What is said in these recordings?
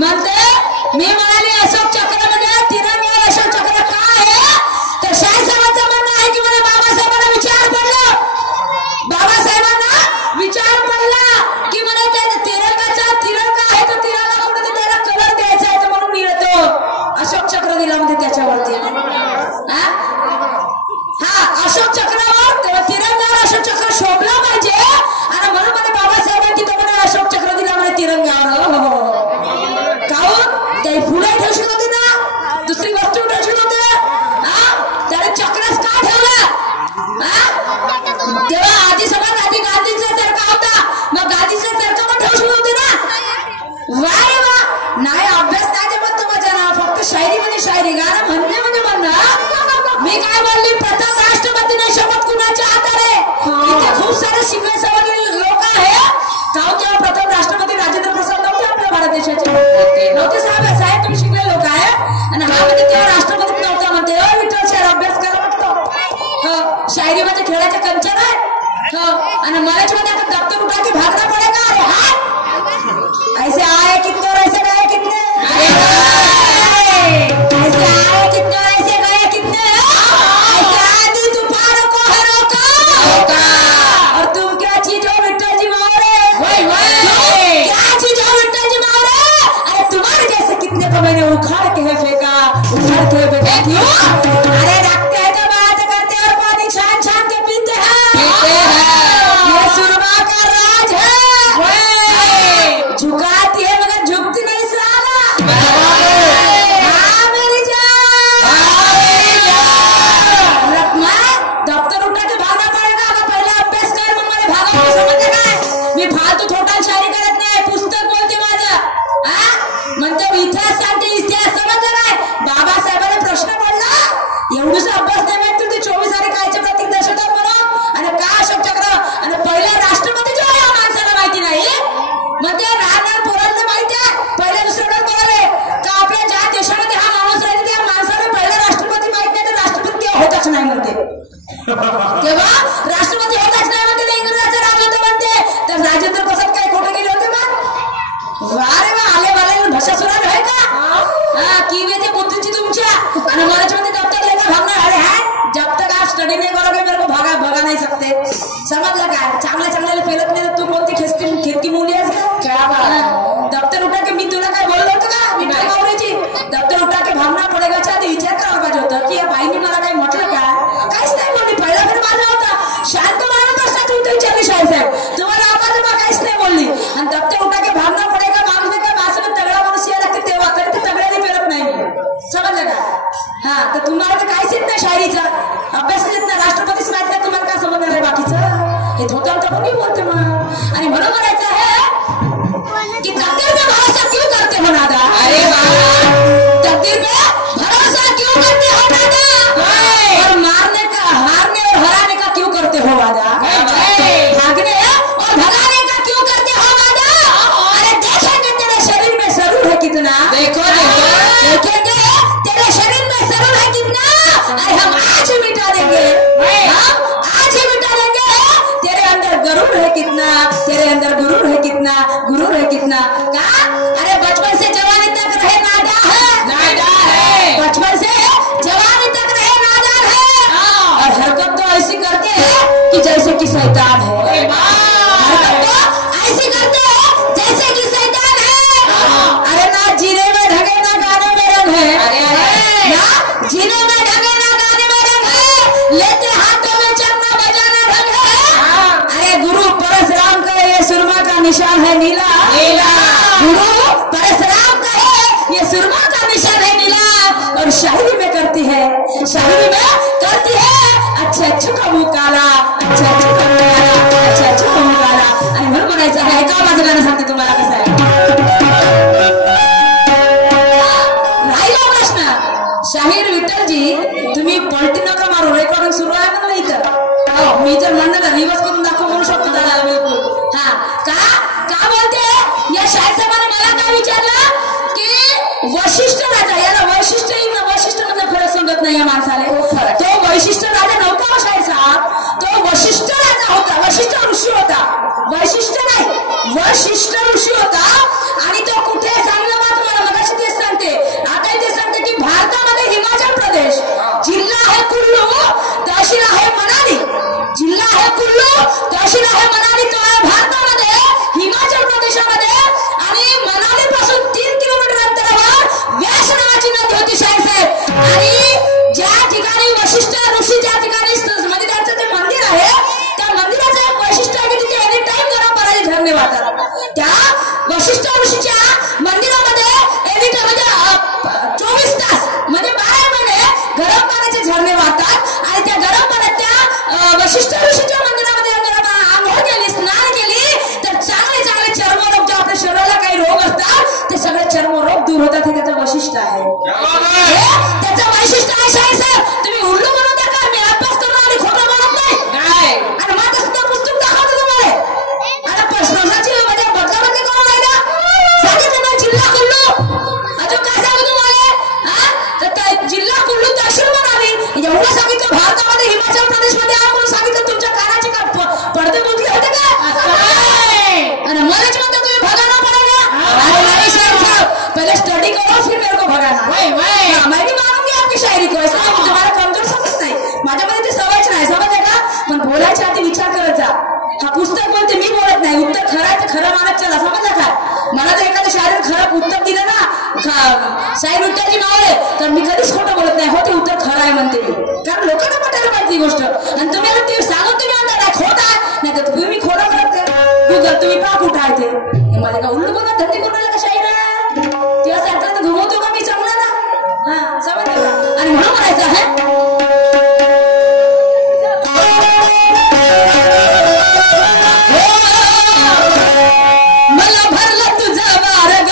म्हणते मी म्हणाली अशोक चक्रामध्ये तिरंगा अशोक चक्र का आहे तर शाहसाहेबांचं म्हणणं आहे की मला बाबासाहेबांना विचार पडला की मला त्या तिरंगाचा तिरंगा आहे तो तिरंगा कुठे त्याला कलर द्यायचा आहे तर म्हणून मी तो अशोक चक्र दिला म्हणजे त्याच्यावरती हा अशोक चक्रावर तिरंगावर अशोक चक्र शोभला पाहिजे आणि म्हणून मला बाबासाहेबांनी तो मला अशोक चक्र दिला म्हणजे तिरंगावर काहून ते फुले ठेवशील होते ना दुसरी वस्तू ठेवशील होते त्याने चक्रच का ठेवला तेव्हा आधी समाज आधी गांधीचा चरखा होता मग गांधीचा चरखा पण ठेवशील होते ना वा रे वा नाही अभ्यास नाही जमत तुम्हाला ना फक्त शायरीमध्ये शायरी गाणं म्हणणे म्हणजे म्हणणं मी काय बोलली प्रथम राष्ट्रपतीने शपथ कुणाच्या हाताने इथे खूप सारे शिकले सवरलेले लोक आहे काहून जेव्हा प्रथम राष्ट्रपती राजेंद्र प्रसाद नव्हते आपल्या भारत देशाचे नव्हते साहेब तुम्ही शिकले लोक आहे आणि हा म्हणजे तेव्हा राष्ट्रपती नव्हता म्हणते विठ्ठल शायर अभ्यास करा म्हणतो शायरी मध्ये खेळाचे कंचन आहे आणि मराठी मध्ये आता दफ्तर उठा के भागना पड़ेगा अरे हाथ ऐसे आए कितने और ऐसे गए कितने ऐसे आए कितने और ऐसे गए कितने ऐसे आंधी तूफानों को है रोका और तुम क्या चीज हो विठ्ठल जी मारे क्या चीज हो विठ्ठल जी मारे अरे तुम्हारे जैसे कितने को मैंने उखाड़ के फेंका क्यों अरे रखते हैं तो बात करते और पानी छान छान के पीते हैं ये सुरमा का राज है झुकाती है मगर झुकती नहीं साला हाँ मेरी जान रखना दफ्तर उठा के भागना पड़ेगा अगर पहले अभ्यास कर मग मला भागा समजते काय मी फालतू थोटा शायरी करत नाही पुस्तक बोलते माझं म्हणते इतिहास सांगते इतिहास समजलं काय बाबासाहेबांना प्रश्न पडला एवढूसा अभ्यास नाही माहिती ते 24 आणि कायचे प्रतीक दर्शवतात म्हणून आणि का अशोक चक्र आणि पहिला राष्ट्रपती जो या माणसाला माहिती नाही मग ते राहणार पोरांना माहिती आहे पहिल्या दुसऱ्याला बोलावे का आपल्या ज्या देशामध्ये हा माणूस राहिला त्या माणसाला पहिला राष्ट्रपती माहिती नाही तर राष्ट्रपती तेव्हा होताच नाही म्हणते तेव्हा राष्ट्रपती होताच नाही म्हणते इंग्रजाचा राज होता म्हणते तर राजेंद्र प्रसाद काय खोटं गेले होते मग वारे वा आले वाले भाषा सुराज आहे का की वे ते बुद्धीची तुमच्या आणि मराठीमध्ये दफ्तर लेकर भागणार अरे है जब तक आप स्टडी नहीं करोगे मेरे को भगा नहीं सकते समझ लगा चांगल्या पेलत नाही तू कोणती खिडकी मुली आहेस का क्या बात दफ्तर उठा के मी तुला काय बोललो होतं का मी काय आवरायची दफ्तर उठा के भागना पडेगा च्या आधी विचार करायला पाहिजे होतं की या बाईने मला काही म्हटलं का काहीच नाही बोलली पहिला पण माझा होता शांत मानून प्रश्नात उत्तर विचारली शाहीसाहेब तुम्हाला आवाज काहीच नाही बोलली आणि दफ्तर उठा के भागना पडेगा मागणे का माझं तगडा माणूस या लागते तेव्हा तरी ते तगड्याने पेरत नाही समजलं का हा तर तुम्हाला तर काहीच येत नाही शायरीचा अभ्यास येत नाही राष्ट्रपतीच माहित नाही तुम्हाला काय समजणार आहे बाकीचं हे धोतर तर कोणी बोलते मग आणि म्हणून म्हणायचं आहे की तकदीर पे भरोसा क्यों करते हो नादा अरे तकदीर पे भरोसा क्यों करते हो नादा और हारने और हराने का क्यों करते हो वादा भागने और भगाने का क्यों करते हो वादा अरे देखेंगे तेरे शरीर में जरूर है कितना देखो देखेंगे तेरे शरीर में जरूर है कितना अरे हम आज ही मिटा देंगे हम आज ही मिटा देंगे तेरे अंदर गरूर है कितना तेरे अंदर गुरूर है कितना का अरे बचपन से जवानी तक रहे नादा है बचपन से जवानी तक रहे नादान है और हरकत तो ऐसी करते हैं कि जैसे कि शैतान है हरकत तो ऐसी करते हैं जैसे कि शैतान है अरे ना जीने में ढगे ना गाने में रंग है ना जीने में ढगे ना गाने में रंग है लेते हाथों में चन्ना बजाना ढंग है अरे गुरु परशुराम का ये सुरमा का निशान है नीला गुरु परशुराम का है ये सुरमा का निशान है नीला और शायरी में करती है अच्छे का मुंह काला अच्छे का मुंह काला अच्छे का मुंह काला आणि म्हणून म्हणायचं आहे का माझं गाणं सांगते तुम्हाला कसं आहे राहिला प्रश्न शाहीर विठ्ठलजी तुम्ही पलटी नका मारू रेकॉर्डिंग सुरू आहे का मला इथं मी जर म्हणलं रिवर्स करून दाखव म्हणू शकतो दादा बिलकुल हा का बोलते या शाहीरसाहेबांनी मला काय विचारलं की वशिष्ठ राजा याला वैशिष्ट्य मधलं फरक समजत नाही या माणसाला तो वैशिष्ट्य राजा नव्हता शाहीरसाहेब तो वशिष्ठ राजा होता वशिष्ठ ऋषी होता वैशिष्ट्य नाही वशिष्ठ ऋषी होता आणि तो कुठे सांगलं बा तुम्हाला मंदिर आहे मनाली, तो आहे भारतामध्ये हिमाचल प्रदेशामध्ये. आणि मनाली पासून 3 किलोमीटर अंतरावर व्यास नावाची नदी होती शाहीर साहेब. आणि ज्या ठिकाणी वशिष्ठ ऋषी ज्या ठिकाणी म्हणजे त्यांचं जे मंदिर आहे त्या मंदिराचं एक वैशिष्ट्य आहे की तिथे एनी टाइम गरम पाण्याचे झरणे वाहतात. त्या वशिष्ठ ऋषीच्या मंदिरामध्ये एनी टाइम म्हणजे 24 तास म्हणजे 12 महिने गरम पाण्याचे झरणे वाहतात. आणि त्या गरम पाण्यात त्या वशिष्ठ ऋषीच्या मंदिरामध्ये आंघोळ केली, स्नान केली तर चांगले चांगले चर्मरोग जे आपल्या शरीराला काही रोग असतात ते सगळे चर्मरोग दूर होतात. हे त्याचं वैशिष्ट्य आहे. त्याचं वैशिष्ट्य आहे शाहीर साहेब. तुम्ही उल्लू म्हणून नका, मी अभ्यास करून आणि खोटं बोलत नाही. आणि माझं सुद्धा पुस्तक दाखवतो तुम्हाला. आता प्रश्नाची म्हणजे बदलाबदली करून नाही ना सांगितलं ना जिल्हा कुल्लू. अजून काय सांगू तुम्हाला? तर जिल्हा कुल्लू दक्षिण म्हणाली एवढं सांगितलं. भारतामध्ये हिमाचल प्रदेशमध्ये आहे म्हणून सांगितलं. तुमच्या कानाचे का पडदे बुजले होते का? आणि मलाच म्हणता तुम्ही भगाना पडेगा. अरे नाही शाहीर साहब, पहले स्टडी करो फिर मेरे को भगाना. मैं भी मानूंगी आपकी शायरी को. ऐसा तुम्हाला कमजोर समजत नाही, माझ्यामध्ये ते सवयच नाही, समजले का? पण बोलायच्या आधी विचार करत जा. हा पुस्तक बोलते, मी बोलत नाही. उत्तर खरं आहे तर खरं मानत चला, समजलं का? मला जर एखाद्या शायरीने खरं उत्तर दिलं ना शाहीर विठ्ठलजी मावळे तर मी कधीच खोटं बोलत नाही. हो ते उत्तर खरं आहे म्हणते मी, कारण लोकांना पटायला पाहिजे ती गोष्ट. आणि तुम्ही आता ते सांगून तुम्ही म्हणता नाही खोट आहे, नाही तर तुम्ही खोटं करते. गुगल तुम्ही पा कुठं आहे ते. मला का उल्लू बोलत धंदे करून राहिला का शाहीर तेव्हा सारखं घुमवतो का मी चांगला ना. हा समजलं का? आणि म्हणून म्हणायचं आहे मला भरलं तुझं मार्ग.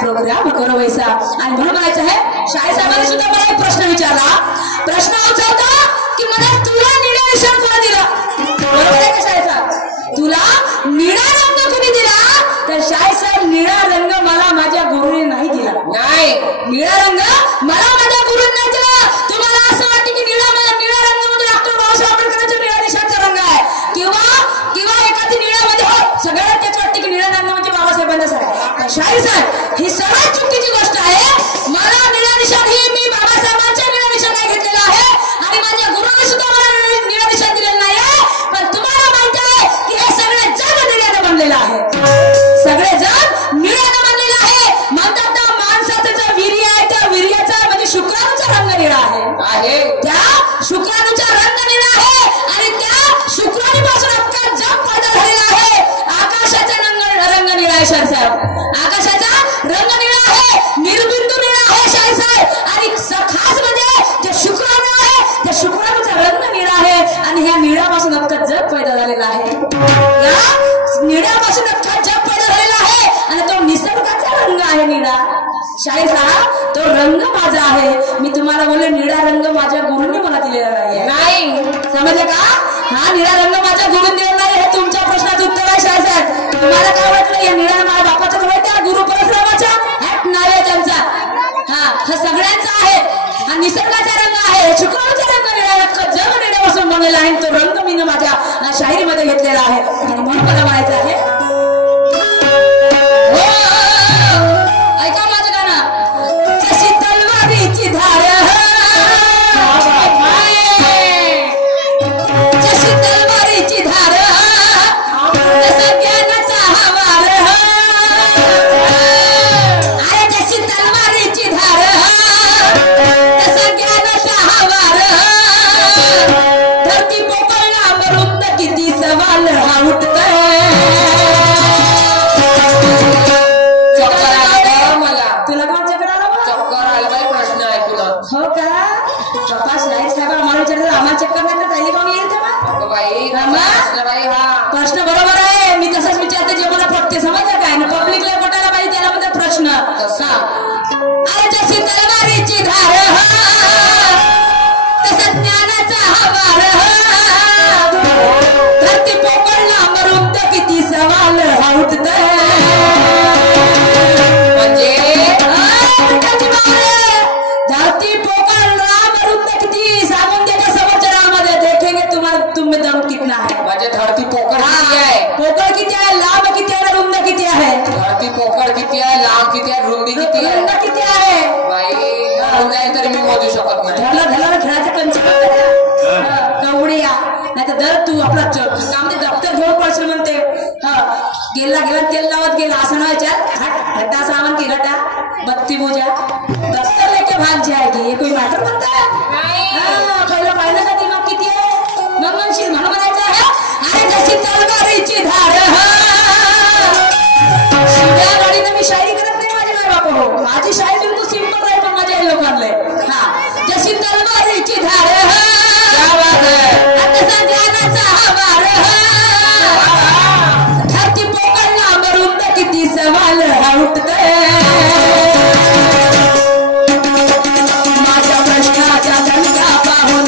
प्रोग्राम करो वैसा. आणि म्हणून म्हणायचं आहे शाहीर साहेबांनी सुद्धा मला एक प्रश्न विचारला. प्रश्न असा होता की मला तुला निळा निशाण कोणी दिला? बरोबर आहे का शाहीर साहेब? तुला निळा रंग कोणी दिला? तर शाहीर साहेब निळा रंग मला माझ्या गुरुने नाही दिला. नाही, निळा रंग मला माझ्या गुरुने नाही दिला. तुम्हाला असं वाटतं की निळा रंग म्हणजे डॉक्टर बाबासाहेब आंबेडकरांचा निळा निशाणचा रंग आहे किंवा एखादी निळ्यामध्ये हो सगळ्यात त्याच वाटते की निळा रंग म्हणजे बाबासाहेबांचाच आहे. शाहीर साहेब ही सर्वात चुकीची गोष्ट आहे. मला निळा निशाण ही मी बाबासाहेबांच्या निळा निशाण नाही घेतलेला आहे आणि माझ्या गुरुने सुद्धा मला निळा निशाण दिलेला नाही आहे. पण तुम्हाला माहिती आहे की हे सगळे जग निळ्याने बनलेलं आहे. सगळे जग निळ्याने बनलेलं आहे. म्हणतात ना माणसाचं जे वीर्य आहे त्या वीर्याचा म्हणजे शुक्राणूचा रंग निळा आहे. त्या शुक्राणूचा रंग निळा आहे आणि त्या शुक्राणूपासून अख्खा जग आहे शाहीर साहेब. आकाशाचा रंग निळा आहे, निर्बिंदू निळा आहे शाहीर साहेब. आणि खास म्हणजे जे शुक्राणू आहे त्या शुक्राणूचा रंग निळा आहे. आणि ह्या निळ्यापासून अख्खं जग पैदा झालेला आहे. या निळ्यापासून अख्खा जग पैदा झालेला आहे. आणि तो निसर्गाचा रंग आहे निळा. शाहीर साहेब तो रंग माझा आहे. मी तुम्हाला बोलले निळा रंग माझ्या गुरुंनी मला दिलेला नाही. समजलं का? हा निळा रंग माझ्या गुरुंनी दिलेला नाही. हे तुमच्या प्रश्नाचं उत्तर आहे शाहीर साहेब. तुम्हाला काय वाटलं या निळा माझ्या बापाचा नाव आहे त्या गुरु परशुरामाचा नाव आहे त्यांचा. हा सगळ्यांचा आहे. हा निसर्गाचा रंग आहे, शुक्राणूचा रंग निळा आहे, जग निळ्यापासून बनलेला आहे. तो रंग मी माझ्या शाहिरीमध्ये घेतलेला आहे. आणि म्हणून मला म्हणायचं आहे ऐका माझं गाणं. जशी तलवारीची धार, जशी तलवारीची धार, तसा ज्ञानाचा हवार. अरे जशी तलवारीची धार, तसा ज्ञानाचा हवार. धरती पोकळला मरून किती सवाल हा उठतोय. हो का बाबा शाहीर साहेब आम्हाला विचारलं आम्हाला चक्कर नाही तर पहिली कोण येईल तेव्हा. प्रश्न बरोबर आहे. मी तसंच विचारते जे मला पटते. समजलं काय ना पब्लिकला पटायला पाहिजे त्याला म्हणतात प्रश्न. अरे जशी तलवारीची धार, तसा ज्ञानाचा हवार. धरती पोकळला मरून किती सवाल हा उठतोय. धरती पोकळला मरून किती सांगून देते समाचारामध्ये. देखेंगे तुम्हाला तुम्ही दम कितना है. माझे धरती पोकळ किती आहे, पोकळ किती आहे, लांब किती आहे, रुंद किती आहे. धरती पोकळ किती आहे, लांब किती आहे, रुंदी किती आहे. रुंद किती आहे बाई नाही तरी मी मोजू शकत नाही. धरला खेळाच्या कंच कवड्या नाही तर दर तू आपला कामध्ये दप्तर घेऊन पडशील म्हणते. गेला तेल लावत गेला असं ना विचार. घटा सामान की घटा बत्ती पूजा दफ्तर लेके भाग जाएगी. ये कोई मॅटर बनता है? पहिलं पाहिलं का दिमाग किती आहे. मग म्हणशील म्हणून म्हणायचं आहे अरे जशी तलवारीची धार. शिव्या गाडीनं मी शायरी करत नाही माझे माय बाप. हो माझी शायरी बिलकुल सिंपल आहे पण माझ्या लोकांना जशी तलवारीची धार, तसा ज्ञानाचा हवार. धरती पोकळला मरून किती सवाल हा उठतोय. माझ्या प्रश्नाचा दणका पाहून,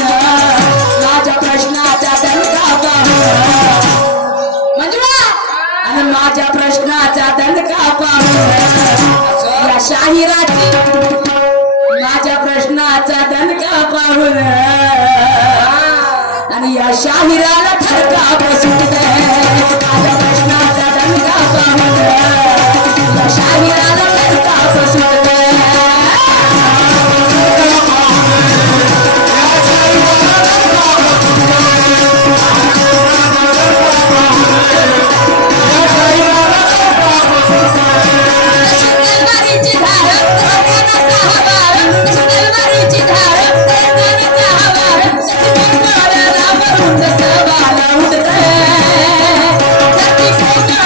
माझ्या प्रश्नाचा दणका पाहून मंजुळा आणि माझ्या प्रश्नाचा दणका पाहून या शाहिराची, माझ्या प्रश्नाचा दणका पाहून आणि या शाहिराला थरका बसुटतोय. माझ्या प्रश्नाचा दणका पाहून या शाहिराला थरका बसुटतोय. धरती पोकळला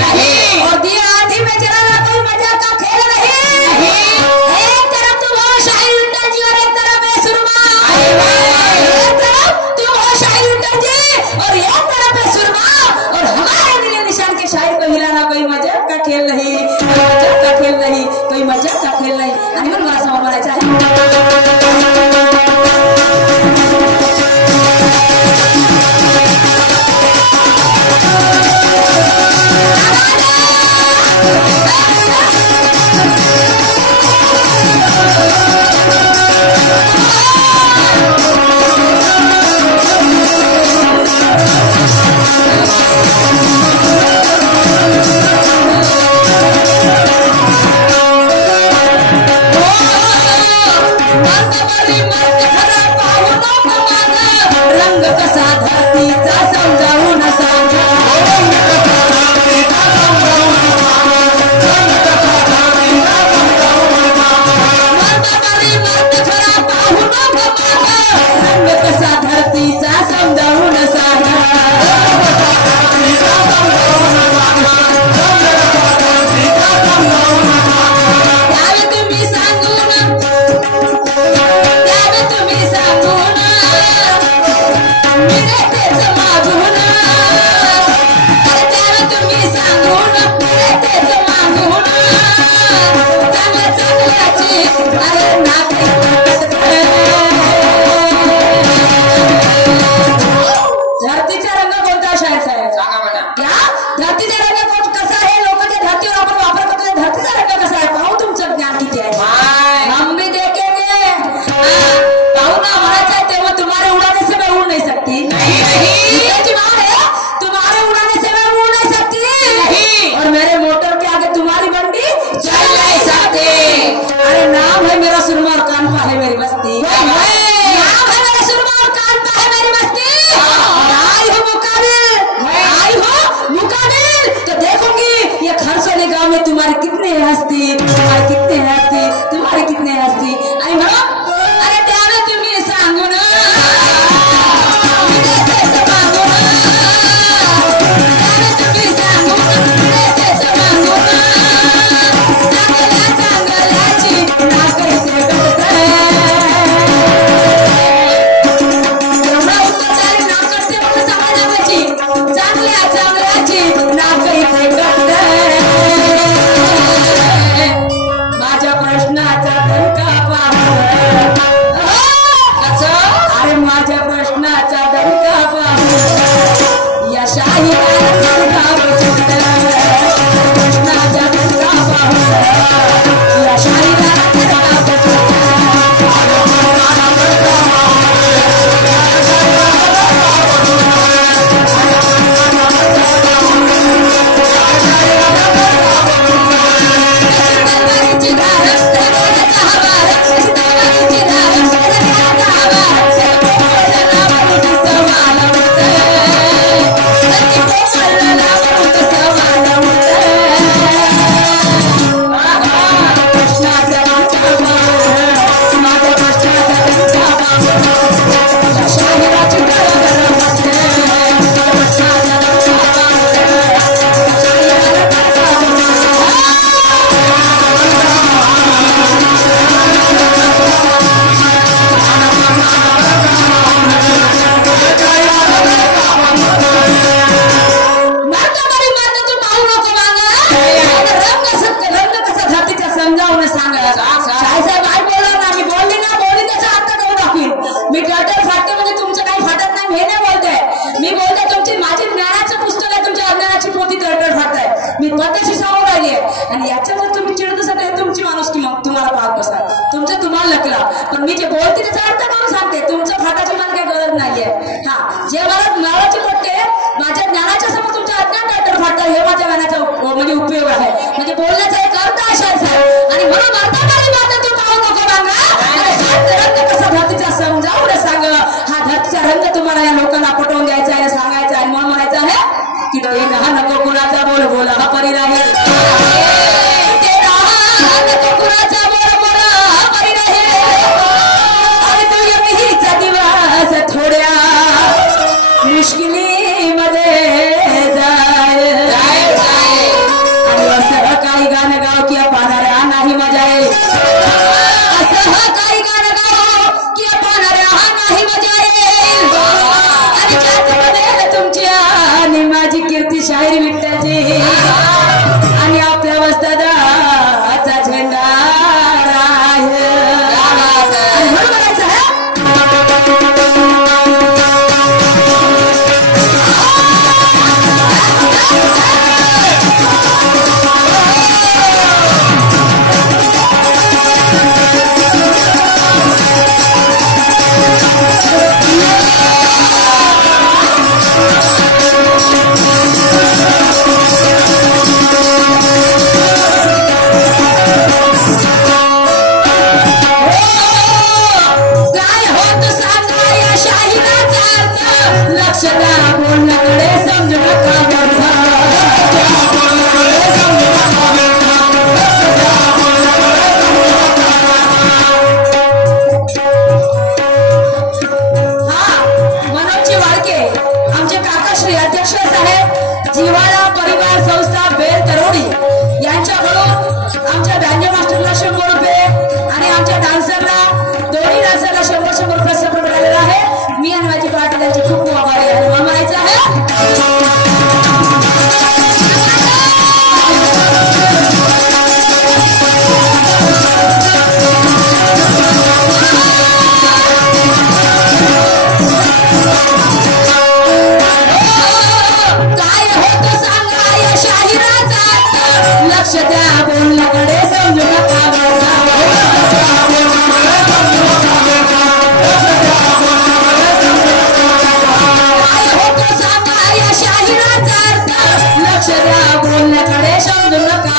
नहीं। और दिया आधी में जरा ना कोई मजा का खेल नहीं। एक तरफ तुम हो शाही विठल जी और एक तरफ है सुरमा। एक तरफ तुम हो शाही विठल जी और एक तरफ है सुरमा और हमारे दिल निशान के शायर को हिलाना कोई मजा का खेल नहीं, कोई मजा का खेल नहीं, कोई मजा का खेल नहीं। आणि मग मला समोर बोलायचं आहे। रंग कसा धरतीचा समजावून सांगा। रंग कसा धरतीचा समजावून सांगा। त्यावे तुम्ही सांगून, त्यावे तुम्ही सांगून मिळे तेच मागून। अरे त्यावे तुम्ही सांगून मिळे तेच मागून। चांगल्या चांगल्याची अरे नाकी धरतीचा रंग कोणता शायर साहेब सांगा म्हणा। क्या धरतीचा रंग कसा आहे? लोक जे धरतीवर आपण वापर करतो ते धरतीचा रंग कसा आहे पाहू तुमचं ज्ञान किती आहे। हाय। हम भी देखेंगे। पाहू ना म्हणायचं आहे तेव्हा तुम्हारे उड़ाने से मैं उड़ नहीं सकती। नहीं तुम्हारे उड़ाने से मैं उड़ नहीं सकती। नहीं। और मेरे मोटर के आगे तुम्हारी बंडी चल नहीं सकती। अरे नाम है मेरा सुरमा और कान पा है मेरी बस्ती। नाम है मेरा सुरमा और कान पा है मेरी बस्ती। आई हो मुकाबिल, आई हो मुकाबिल तो देखूंगी ये खरसोली गांव में तुम्हारी कितने हस्ती, तुम्हारी कितने हस्ती, तुम्हारी कितने हस्ती। आई हो अरे त्यावे तुम्ही सांगून मिळे तेच मागून। त्यावे तुम्ही सांगून मिळे तेच मागून। चांगल्या चांगल्याची नाकाईचे गटते। एवढा उत्तर झाली नाक करते म्हणून चांगल्या नाकाची, चांगल्या चांगल्याची नाकाईचे गटते। माझ्या प्रश्नाचा दणका पाहू। अरे माझ्या प्रश्नाचा दणका पाहू। या शाहीराला दणका बसून प्रश्नाचा दणका पाहू। या शाहीराला दणका बसून तलवारीची धार दगडाचा हवार, तलवारीची धार दगडाचा हवार। पोपळला म्हणून सवाल उठे, पोपळला म्हणून सवाल उठे। प्रश्नाचा दणका पाहू, माझ्या प्रश्नाचा दणका पाहू। या शाहिराची गरगर वाटते, प्रश्नाचा दणका पाहू। शाहिराला दणका बसून रंग कसा धरतीचा समजावून सांगा। साहेब काय बोलणार ना मी बोलली ना बोलली त्याचा अर्थ करून दाखवीन। मी टटर फाटते म्हणजे तुमचं काही फाटत नाही हे नाही बोलते। मी बोलते तुमची माझी ज्ञानाचं पुस्तक आहे, तुमच्या अज्ञानाची पोथी टटर फाटताय। मी पद्धतशी सांगून राहिली आहे आणि याच्यावर तुम्ही चिडत असाल तर तुमची माणूस की मग तुम्हाला पाहत बसा तुमचं तुम्हाला लकला। पण मी जे बोलते त्याचा अर्थ करून सांगते, तुमचं फाटाची मला काही गरज नाहीये। हा जे मला ज्ञानाची पटते माझ्या ज्ञानाच्या समोर तुमच्या अज्ञान टटर फाटतात हे माझ्या ज्ञानाचा म्हणजे उपयोग आहे। म्हणजे बोलण्याचा एक अर्थ असा आहे आणि म्हणून अर्थकारी बात तू पाहू नको मागा। अरे रंग कसा धरतीचा समजावून सांग। हा धरतीचा रंग तुम्हाला या लोकांना पटवून द्यायचा आहे, सांगायचा आहे, म्हणून म्हणायचं आहे की ते नको कुणाचा बोल बोल हा परी राहील। ते नको कुणाचा बोल बोल हा परी राहील। आणि तू यमीचा दिवस थोड्या मुश्किलीमध्ये जाय। शाहिराचा अर्थ लक्ष द्या बोलण्याकडे समजू नका काय होतं सांगा या शाहिराचा अर्थ लक्ष द्या बोलण्याकडे समजू नका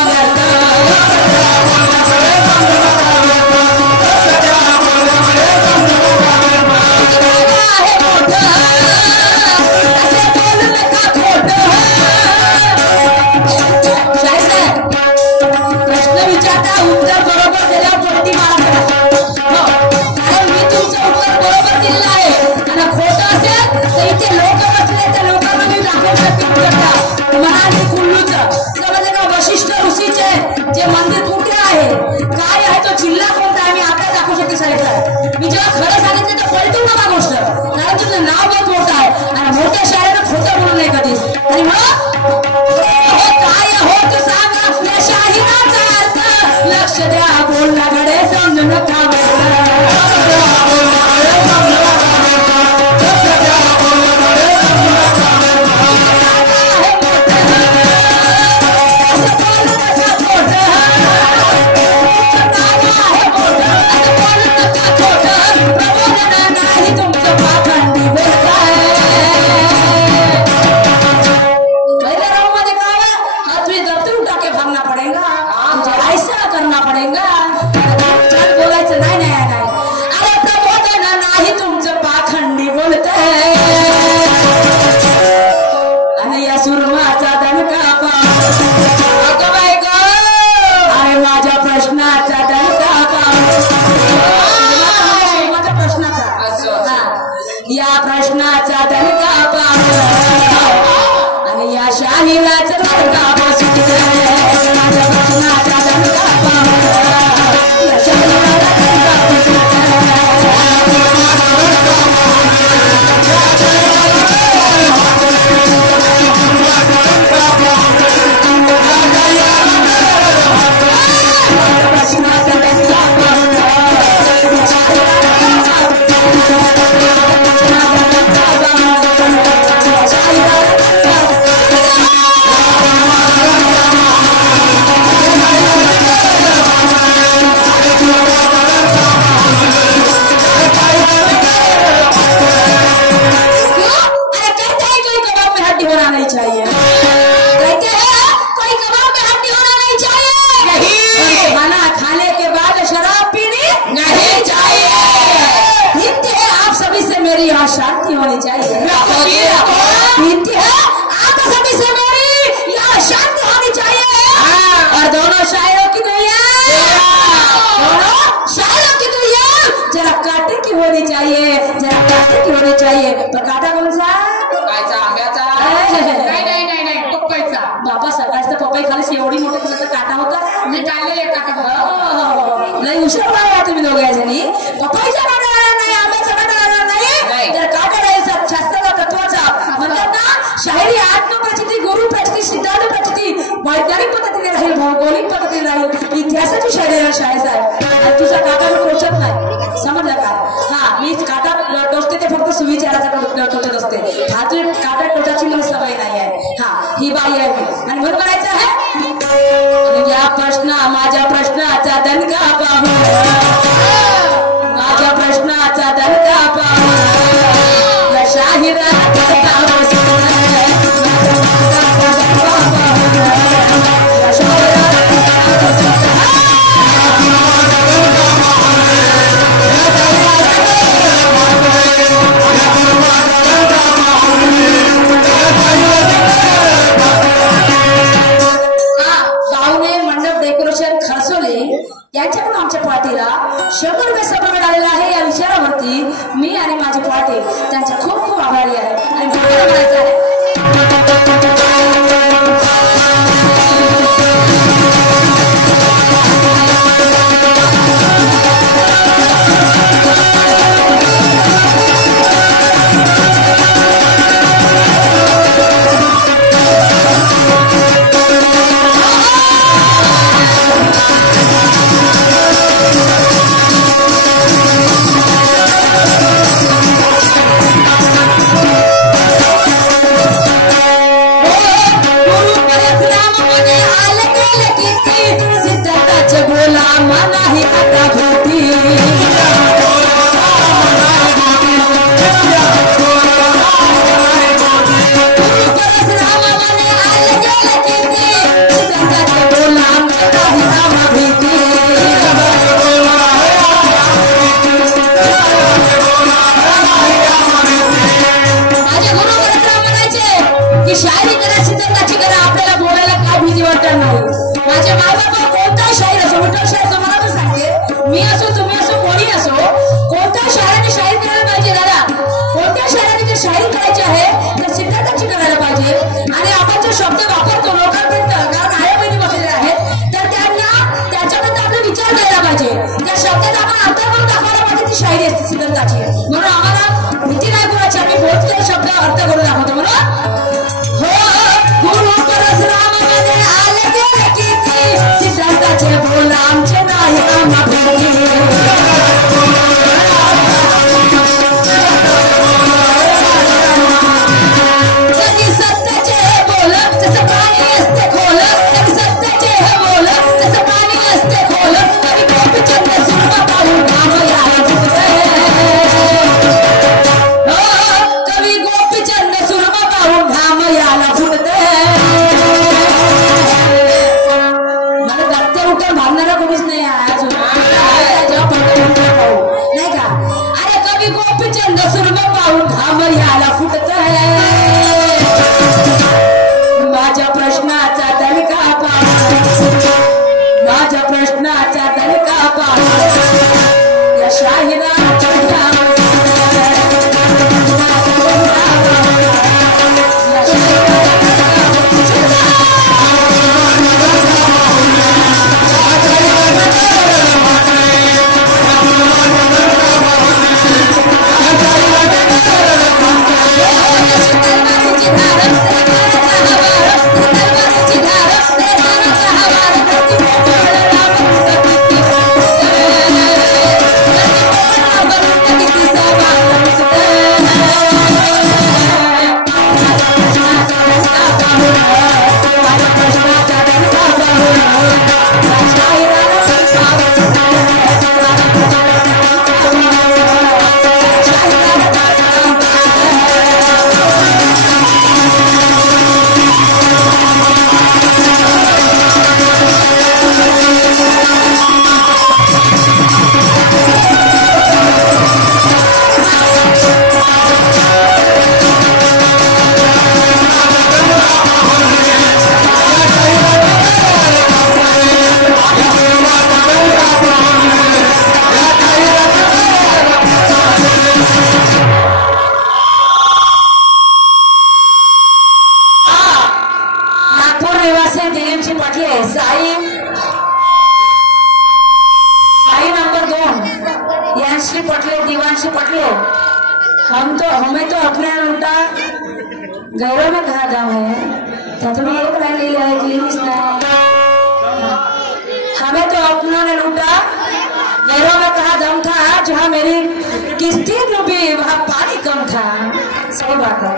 जे मंदिर कुठे आहे काय आहे तो जिल्हा कोणता आहे मी आपल्याला दाखवू शकते साहेब मी जेव्हा खरं सांगितलं तर पळतो का गोष्ट कारण तुझं नाव बहुत मोठं आहे आणि मोठ्या शाळेनं खोटं बोलू नये कधीच आणि मग काय होत सांग आपल्या शाहिराचा अर्थ लक्ष द्या बोलण्याकडे समजू नका या प्रश्नाचा धडका पाहू आणि या शाहिराचा धडका बसू माझ्या प्रश्नाचा धडका पाहू या शाहिराचा धडका बसू शांति होनी चाहिए आप सभी से मेरी यहाँ शांति होनी चाहिए और दोनों शायरों की जरा काटे की होनी चाहिए जरा काटे की होनी चाहिए पर काटा कौन सा आंब्याचा नाही पपईचा बाबा सकाळचं पपई खाली एवढी मोठी तुला काटा होता मी खाल्लेले काटा लई हुशार आहे तुम्ही दोघे जणी पपईचा काटा नाही आंब्याचा काटा नाही तर काटा राहायचा शास्त्राला तत्वाचा म्हणतात ना शाहिरी आत्मप्रचिती गुरु प्रचिती सिद्धांत प्रचिती वैज्ञानिक पद्धतीने राहील भौगोलिक पद्धतीने राहील इतिहासाची शाहिरी शाळेचा आहे तुझा काटा टोचत नाही समजलं का हा मी काटा टोचते ते फक्त सुविचाराचा टोचत असते हा तू काटा टोचाची मला सवय नाही आहे हा ही बाई आहे मी आणि म्हणून म्हणायचं आहे या माझ्या प्रश्नाचा दणका पाहू माझ्या प्रश्नाचा दणका पाहू या शाहिराचा यांच्याकडून आमच्या पार्टीला 100 रुपये सभागड आलेला आहे या विचारावरती मी आणि माझे पार्टी त्यांच्या खूप खूप आभारी आहे आणि म्हणायचं आहे भूताची म्हणून आम्हाला भीती नाही कोणाची आम्ही बोलतो शब्द अर्थ करून दाखवतो म्हणून हो गुरु परशुराम मध्ये आले गेले किती सिद्धार्थाचे बोल आमचे नाही आम्हा कधी सत्याचे बोल तसं पाणी असते खोल कधी सत्याचे बोल तसं पाणी असते खोल कधी गोपीचंद सुरमा पाहून काम यायला कवी गोपीचंद सुरमा पाहून घाम यायला फुटते मला दत्ते उठून भांडणारा कोणीच नाही नाही का अरे कवी गोपीचंद सुरमा पाहून घाम यायला फुटत माझ्या प्रश्नाचा दणका माझ्या प्रश्नाचा दणका या शाहिरा हमें तो अपने लूटा गैरों में कहा जाओ है तो तुम्हें एक लाइन ले लिया है हमें तो अपनों ने लूटा गैरों में कहा दम था जहाँ मेरी किस्ती डूबी वहाँ पानी कम था सही बात है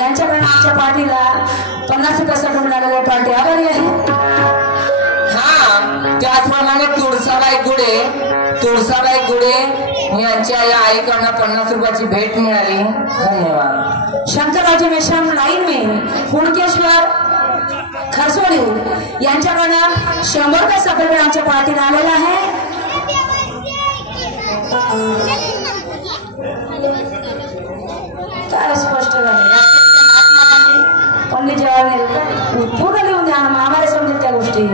यांच्याकडे आमच्या पार्टीला 50% मिळालेल्या पार्टी आभारी आहे त्याचप्रमाणे तुळसाबाई गुडे यांच्या या आईकडनं 50 रुपयाची भेट मिळाली धन्यवाद शंकररावजी मिश्रम लाईन में कुणकेश्वर खरसोली यांच्याकडनं 100 रुपये सकट आमच्या पार्टीला आलेला आहे काय स्पष्ट झाले पंडित जवाहरलाल पूर्ण लिहून द्या ना आम्हाला समजेल त्या गोष्टी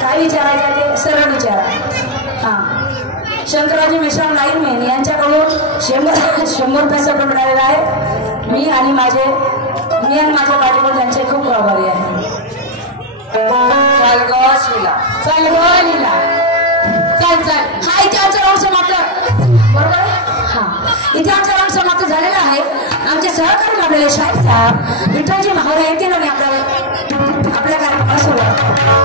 काय विचारायचं ते सरळ विचारा शंकररावजी मिश्रम लाईन मेन यांच्याकडून 100 रुपये सकट मिळालेला आहे मी आणि माझ्या पाठीवर त्यांचे खूप आभारी आहे चल हा इथे आमचा राऊंड समाप्त बरोबर इथे आमचा राऊंड समाप्त झालेला आहे आमचे सहकारी लाभलेले शाहीर साहेब विठ्ठलजी महाराज येतील आणि आपल्या कार्यक्रमाला सुरुवात